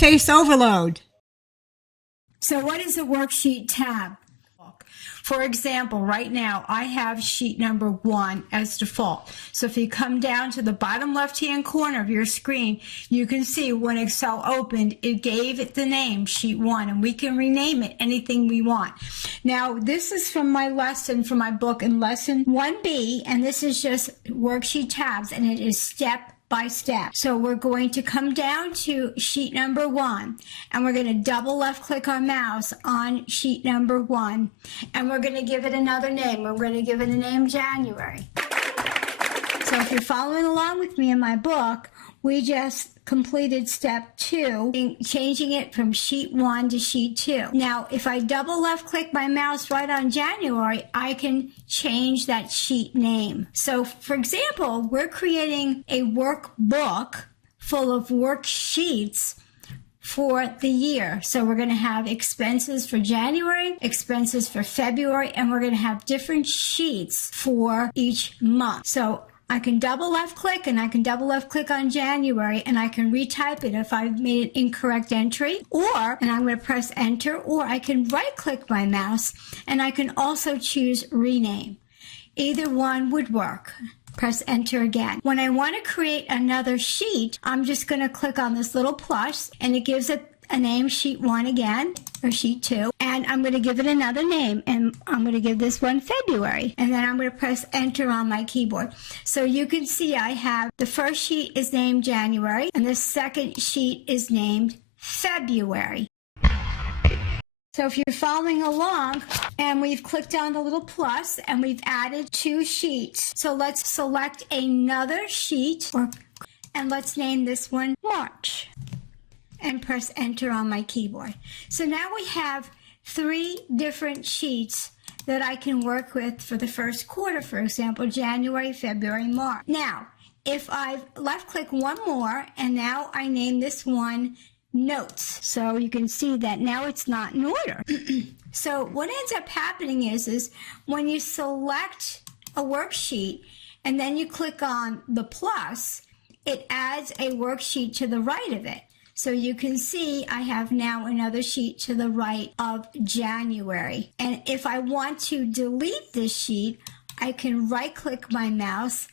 interface overload. So what is a worksheet tab? For example, right now I have sheet number 1 as default. So if you come down to the bottom left-hand corner of your screen, you can see when Excel opened, it gave it the name sheet 1, and we can rename it anything we want. Now, this is from my lesson, from my book in lesson 1B, and this is just worksheet tabs, and it is step by step. So we're going to come down to sheet number 1, and we're going to double left click our mouse on sheet number 1, and we're going to give it another name. We're going to give it a name January. So if you're following along with me in my book, we just completed step 2, changing it from sheet 1 to sheet 2. Now, if I double left click my mouse right on January, I can change that sheet name. So, for example, we're creating a workbook full of worksheets for the year. So we're going to have expenses for January, expenses for February, and we're going to have different sheets for each month. So I can double left click, and I can double left click on January, and I can retype it if I've made an incorrect entry, and I'm going to press enter, or I can right click my mouse and I can also choose rename. Either one would work. Press enter again. When I want to create another sheet, I'm just going to click on this little plus, and it gives it a name, sheet 1 again, or sheet 2, and I'm going to give it another name, and I'm going to give this one February, and then I'm going to press enter on my keyboard. So you can see I have the first sheet is named January, and the second sheet is named February. So if you're following along, and we've clicked on the little plus, and we've added 2 sheets. So let's select another sheet, and let's name this one March, and press enter on my keyboard. So now we have 3 different sheets that I can work with for the first quarter, for example, January, February, March. Now, if I left click one more, and now I name this one Notes. So you can see that now it's not in order. So what ends up happening is when you select a worksheet and then you click on the plus, it adds a worksheet to the right of it. So you can see I have now another sheet to the right of January. And if I want to delete this sheet, I can right click my mouse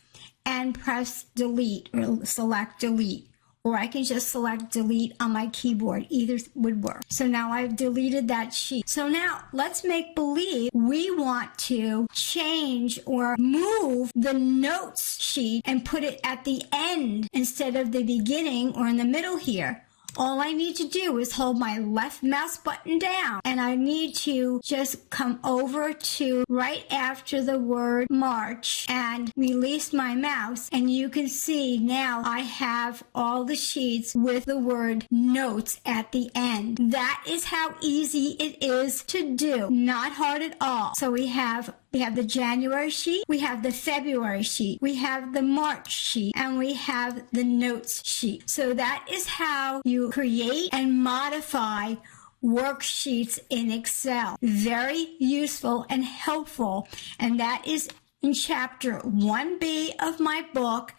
and press delete, or select delete. Or I can just select delete on my keyboard. Either would work. So now I've deleted that sheet. So now let's make believe we want to change or move the notes sheet and put it at the end instead of the beginning or in the middle here. All I need to do is hold my left mouse button down, and I need to just come over to right after the word March and release my mouse, and you can see now I have all the sheets with the word notes at the end. That is how easy it is to do. Not hard at all. So we have the January sheet, we have the February sheet, we have the March sheet, and we have the notes sheet. So that is how you create and modify worksheets in Excel. Very useful and helpful, and that is in chapter 1B of my book,